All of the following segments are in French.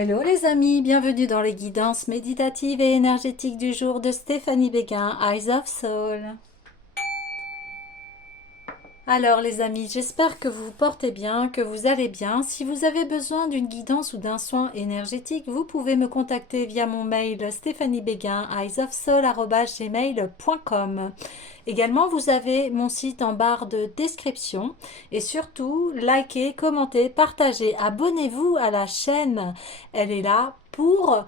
Hello les amis, bienvenue dans les guidances méditatives et énergétiques du jour de Stéphanie Béguin, Eyes of Soul. Alors les amis, j'espère que vous vous portez bien, que vous allez bien. Si vous avez besoin d'une guidance ou d'un soin énergétique, vous pouvez me contacter via mon mail stéphaniebeguin@gmail.com. Également, vous avez mon site en barre de description. Et surtout, likez, commentez, partagez, abonnez-vous à la chaîne. Elle est là pour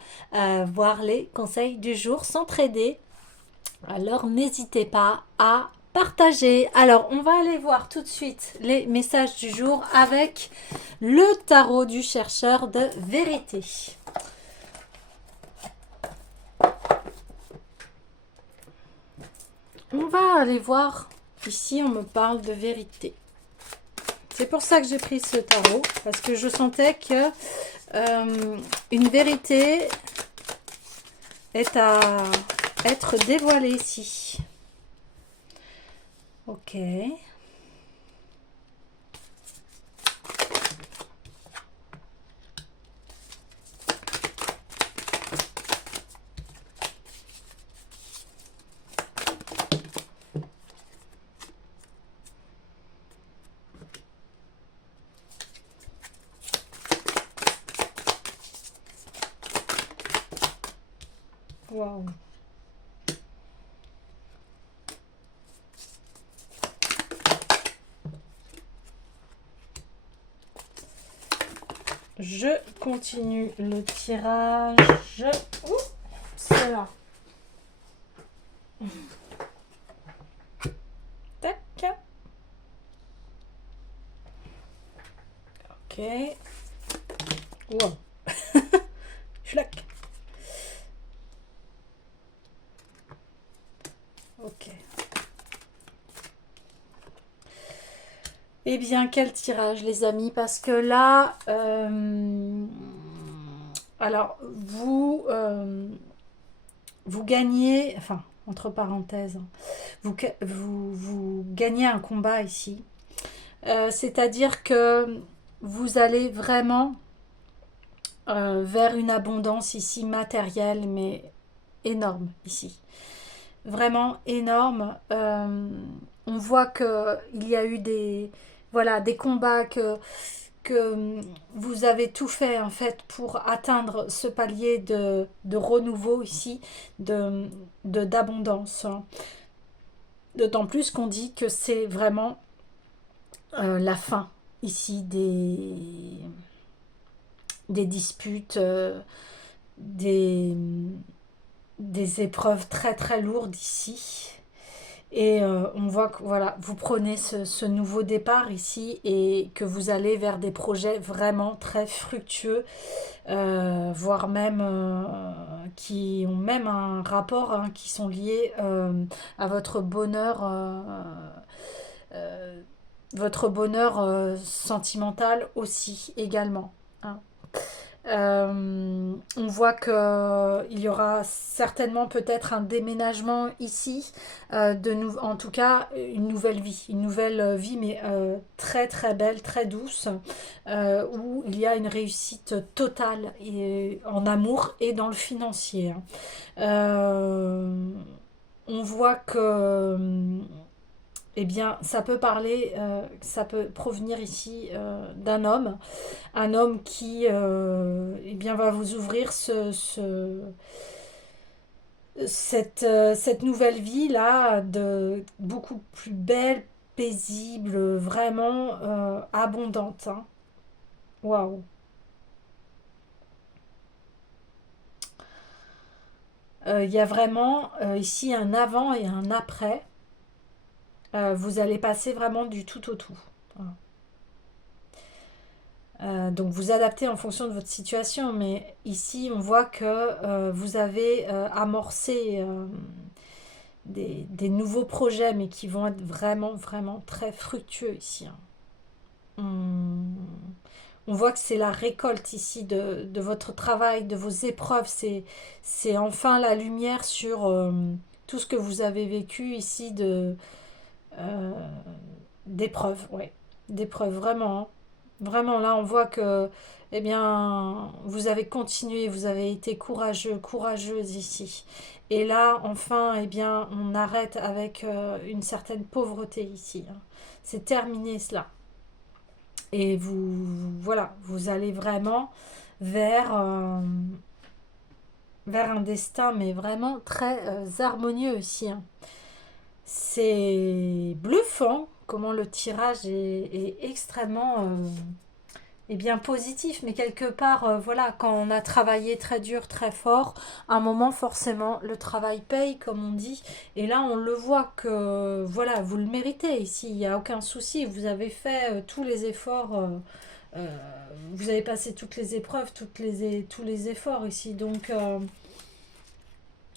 voir les conseils du jour, s'entraider. Alors n'hésitez pas à partager. Alors on va aller voir tout de suite les messages du jour avec le tarot du chercheur de vérité. On va aller voir, ici on me parle de vérité. C'est pour ça que j'ai pris ce tarot, parce que je sentais que une vérité est à être dévoilée ici. Ok. Waouh. Je continue le tirage. Ouh, c'est là. Tac. Ok. Wow. Schlac. Ok. Eh bien, quel tirage, les amis, parce que là, alors, vous gagnez, enfin, entre parenthèses, vous gagnez un combat ici. C'est-à-dire que vous allez vraiment vers une abondance ici matérielle, mais énorme ici. Vraiment énorme. On voit qu'il y a eu des combats que vous avez tout fait en fait pour atteindre ce palier de renouveau ici, d'abondance. D'autant plus qu'on dit que c'est vraiment la fin ici des disputes, des, des épreuves très très lourdes ici. Et on voit que voilà, vous prenez ce nouveau départ ici et que vous allez vers des projets vraiment très fructueux, voire même qui ont même un rapport, hein, qui sont liés à euh, votre bonheur sentimental aussi également, hein. On voit qu'il y aura certainement peut-être un déménagement ici, en tout cas une nouvelle vie, mais très très belle, très douce, où il y a une réussite totale et, en amour et dans le financier, hein. On voit que eh bien, ça peut parler, ça peut provenir ici un homme qui eh bien, va vous ouvrir cette nouvelle vie là, de beaucoup plus belle, paisible, vraiment abondante, hein. Waouh. Il y a vraiment ici un avant et un après. Vous allez passer vraiment du tout au tout. Voilà. Donc vous adaptez en fonction de votre situation, mais ici on voit que vous avez amorcé des nouveaux projets, mais qui vont être vraiment, vraiment très fructueux ici, hein. On voit que c'est la récolte ici de votre travail, de vos épreuves. C'est enfin la lumière sur tout ce que vous avez vécu ici euh, d'épreuves, ouais. D'épreuves, vraiment, hein. Vraiment, là, on voit que, eh bien, vous avez continué, vous avez été courageux, courageuse ici. Et là, enfin, eh bien, on arrête avec une certaine pauvreté ici, hein. C'est terminé cela. Et voilà, vous allez vraiment vers, vers un destin, mais vraiment très harmonieux aussi, hein. C'est bluffant comment le tirage est extrêmement bien positif, mais quelque part, voilà, quand on a travaillé très dur, très fort, à un moment, forcément, le travail paye, comme on dit. Et là, on le voit que, voilà, vous le méritez ici, il n'y a aucun souci. Vous avez fait tous les efforts, euh, vous avez passé toutes les épreuves, tous les efforts ici. Donc,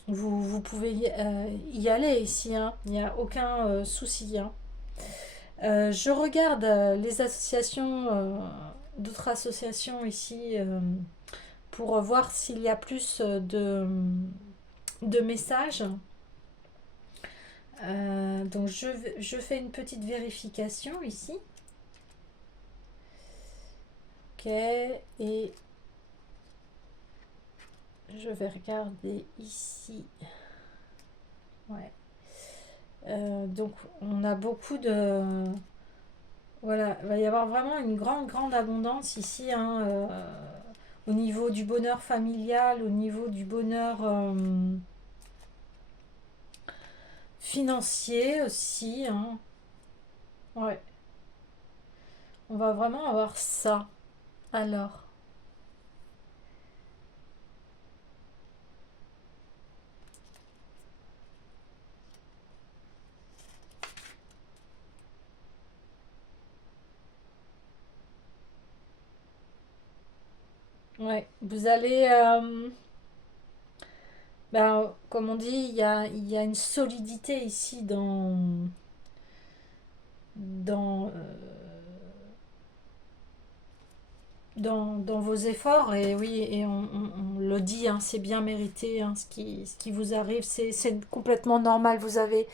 vous pouvez y aller ici, hein. Il n'y a aucun souci, hein. Je regarde les associations, d'autres associations ici, pour voir s'il y a plus de messages. Donc je fais une petite vérification ici. Ok, et je vais regarder ici. Ouais. Donc on a beaucoup de... Voilà, il va y avoir vraiment une grande, grande abondance ici, hein, au niveau du bonheur familial, au niveau du bonheur financier aussi, hein. Ouais, on va vraiment avoir ça. Alors, ouais, vous allez, ben, comme on dit, il y a une solidité ici dans dans vos efforts. Et oui, et on le dit, hein, c'est bien mérité, hein, ce qui vous arrive, c'est complètement normal. Vous avez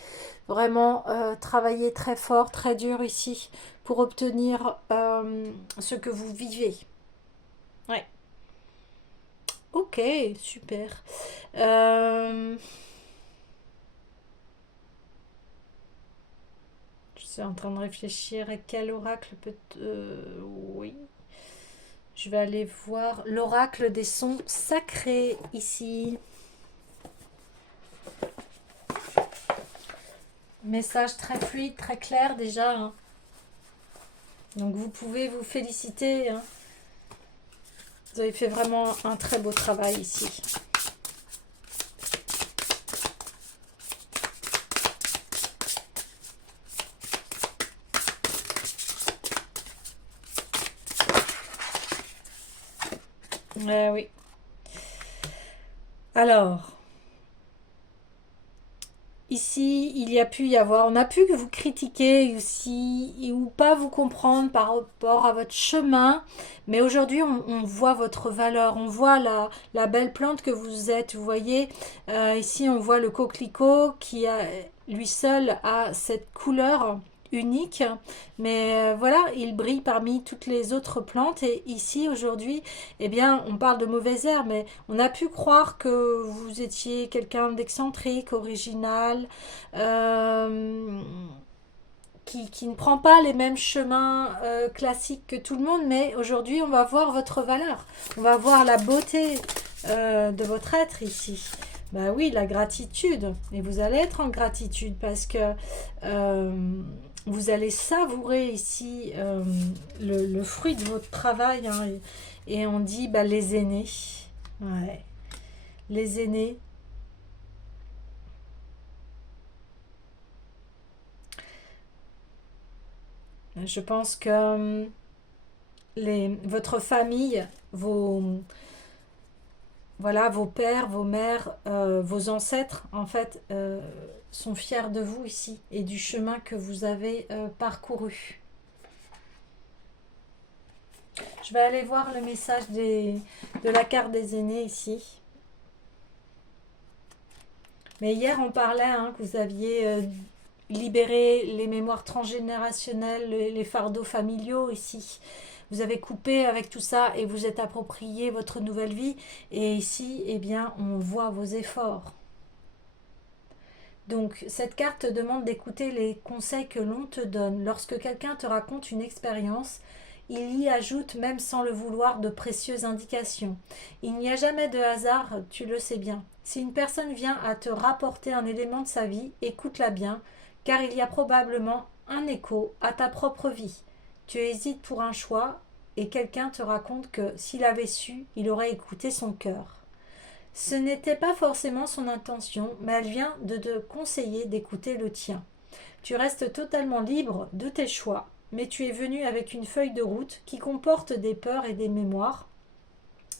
vraiment travaillé très fort, très dur ici pour obtenir ce que vous vivez. Ouais. Ok, super. Euh, je suis en train de réfléchir à quel oracle peut... oui. Je vais aller voir l'oracle des sons sacrés ici. Message très fluide, très clair déjà, hein. Donc vous pouvez vous féliciter, hein. Vous avez fait vraiment un très beau travail ici. Oui. Alors, ici, il y a pu y avoir, on a pu vous critiquer aussi ou pas vous comprendre par rapport à votre chemin, mais aujourd'hui on voit votre valeur, on voit la belle plante que vous êtes. Vous voyez, ici on voit le coquelicot qui a, lui seul a cette couleur unique, mais voilà, il brille parmi toutes les autres plantes. Et ici aujourd'hui, eh bien, on parle de mauvaises herbes, mais on a pu croire que vous étiez quelqu'un d'excentrique, original, euh, qui ne prend pas les mêmes chemins classiques que tout le monde, mais aujourd'hui, on va voir votre valeur. On va voir la beauté de votre être ici. Bah oui, la gratitude. Et vous allez être en gratitude parce que vous allez savourer ici le fruit de votre travail, hein. Et on dit bah, les aînés. Ouais. Les aînés. Je pense que votre famille, voilà, vos pères, vos mères, vos ancêtres, en fait, sont fiers de vous ici et du chemin que vous avez parcouru. Je vais aller voir le message de la carte des aînés ici. Mais hier, on parlait, hein, que vous aviez libéré les mémoires transgénérationnelles, les fardeaux familiaux ici. Vous avez coupé avec tout ça et vous êtes approprié votre nouvelle vie. Et ici, eh bien, on voit vos efforts. Donc, cette carte te demande d'écouter les conseils que l'on te donne. Lorsque quelqu'un te raconte une expérience, il y ajoute, même sans le vouloir, de précieuses indications. Il n'y a jamais de hasard, tu le sais bien. Si une personne vient à te rapporter un élément de sa vie, écoute-la bien, car il y a probablement un écho à ta propre vie. Tu hésites pour un choix, et quelqu'un te raconte que s'il avait su, il aurait écouté son cœur. Ce n'était pas forcément son intention, mais elle vient de te conseiller d'écouter le tien. Tu restes totalement libre de tes choix, mais tu es venu avec une feuille de route qui comporte des peurs et des mémoires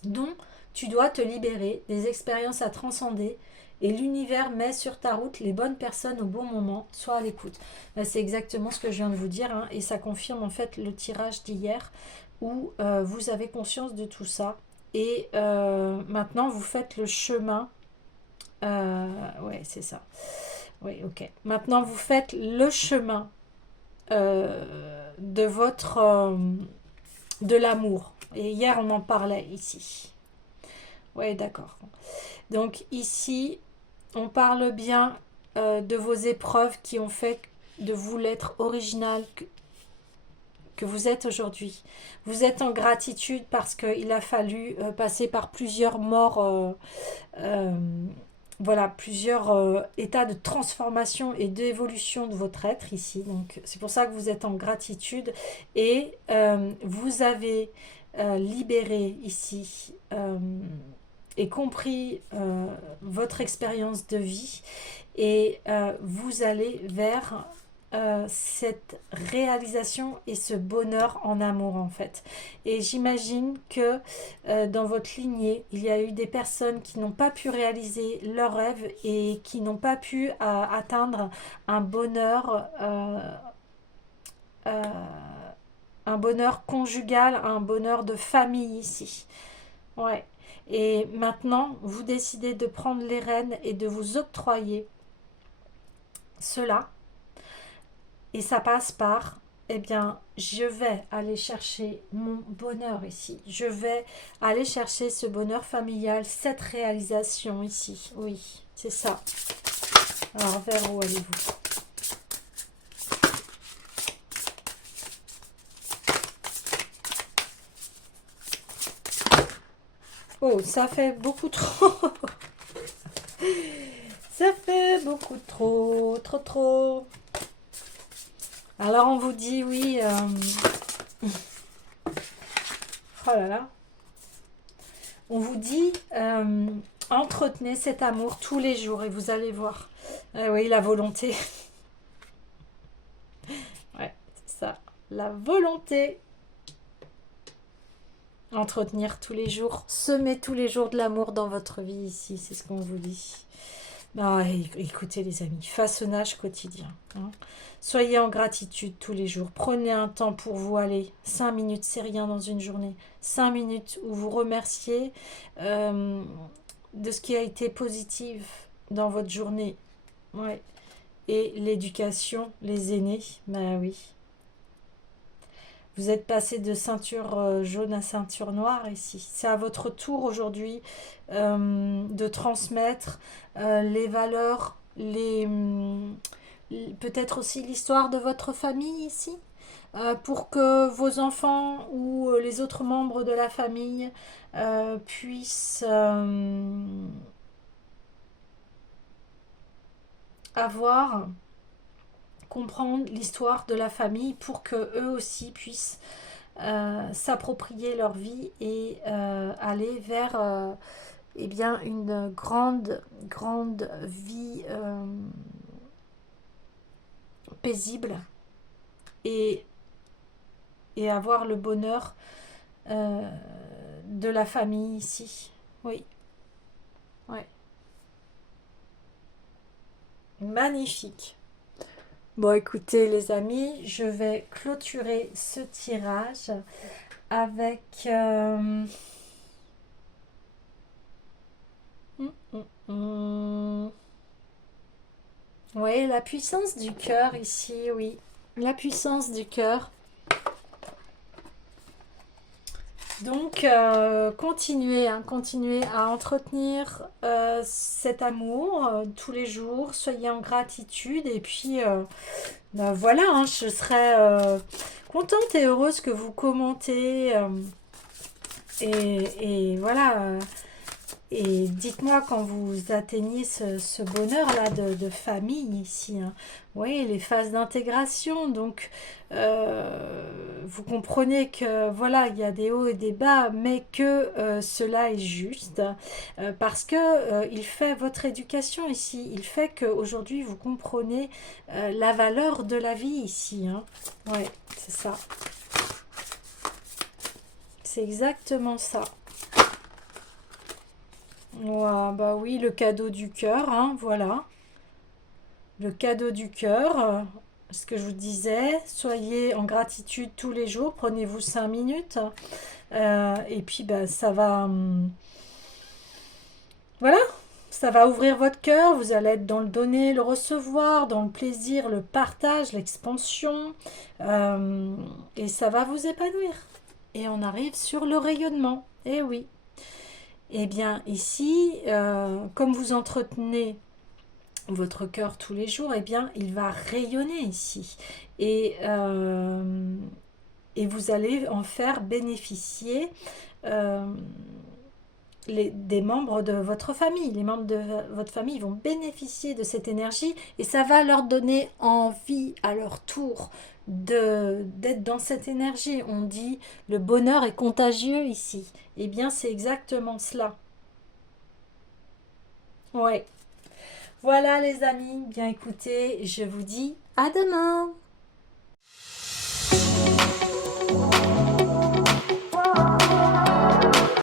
dont tu dois te libérer, des expériences à transcender, et l'univers met sur ta route les bonnes personnes au bon moment, sois à l'écoute. C'est exactement ce que je viens de vous dire, hein, et ça confirme en fait le tirage d'hier où vous avez conscience de tout ça. Et maintenant, vous faites le chemin. Ouais, c'est ça. Oui, ok. Maintenant, vous faites le chemin de votre de l'amour. Et hier, on en parlait ici. Oui, d'accord. Donc ici, on parle bien de vos épreuves qui ont fait de vous l'être original que vous êtes aujourd'hui. Vous êtes en gratitude parce qu'il a fallu passer par plusieurs morts, voilà, plusieurs états de transformation et d'évolution de votre être ici. Donc c'est pour ça que vous êtes en gratitude et vous avez libéré ici et compris votre expérience de vie et vous allez vers cette réalisation et ce bonheur en amour en fait. Et j'imagine que dans votre lignée, il y a eu des personnes qui n'ont pas pu réaliser leurs rêves et qui n'ont pas pu atteindre un euh, un bonheur conjugal, un bonheur de famille ici. Ouais. Et maintenant, vous décidez de prendre les rênes et de vous octroyer cela. Et ça passe par, eh bien, je vais aller chercher mon bonheur ici. Je vais aller chercher ce bonheur familial, cette réalisation ici. Oui, c'est ça. Alors, vers où allez-vous? Oh, ça fait beaucoup trop. Ça fait beaucoup trop, trop, trop. Alors, on vous dit, oui. Oh là là. On vous dit, entretenez cet amour tous les jours et vous allez voir. Oui, la volonté. Ouais, c'est ça. La volonté. Entretenir tous les jours. Semer tous les jours de l'amour dans votre vie ici. C'est ce qu'on vous dit. Ah, écoutez les amis, façonnage quotidien. Hein. Soyez en gratitude tous les jours. Prenez un temps pour vous aller. 5 minutes, c'est rien dans une journée. 5 minutes où vous remerciez de ce qui a été positif dans votre journée. Ouais. Et l'éducation, les aînés, bah oui. Vous êtes passé de ceinture jaune à ceinture noire ici. C'est à votre tour aujourd'hui de transmettre les valeurs, peut-être aussi l'histoire de votre famille ici, pour que vos enfants ou les autres membres de la famille puissent avoir comprendre l'histoire de la famille pour que eux aussi puissent s'approprier leur vie et aller vers eh bien une grande vie paisible et, et avoir le bonheur euh, de la famille ici. Oui, ouais. Magnifique. Bon, écoutez les amis, je vais clôturer ce tirage avec hum, hum, hum. Oui, la puissance du cœur ici, oui. La puissance du cœur. Donc, continuez, hein, continuez à entretenir cet amour tous les jours. Soyez en gratitude. Et puis, ben voilà, hein, je serai contente et heureuse que vous commentez. Et voilà. Et dites-moi quand vous atteignez ce bonheur-là de famille ici, hein. Oui, les phases d'intégration. Donc, vous comprenez que voilà, il y a des hauts et des bas, mais que cela est juste parce que il fait votre éducation ici. Il fait qu'aujourd'hui vous comprenez la valeur de la vie ici, hein. Ouais, c'est ça. C'est exactement ça. Ouais, bah oui, le cadeau du cœur, hein, voilà. Le cadeau du cœur, ce que je vous disais, soyez en gratitude tous les jours, prenez-vous 5 minutes, et puis bah, ça va, voilà, ça va ouvrir votre cœur, vous allez être dans le donner, le recevoir, dans le plaisir, le partage, l'expansion, euh, et ça va vous épanouir. Et on arrive sur le rayonnement, eh oui. Eh bien ici, comme vous entretenez votre cœur tous les jours, eh bien, il va rayonner ici. Et, euh, et vous allez en faire bénéficier euh, des membres de votre famille. Les membres de votre famille vont bénéficier de cette énergie et ça va leur donner envie à leur tour d'être dans cette énergie. On dit le bonheur est contagieux ici. Eh bien, c'est exactement cela. Ouais. Voilà les amis, bien écoutez, je vous dis à demain.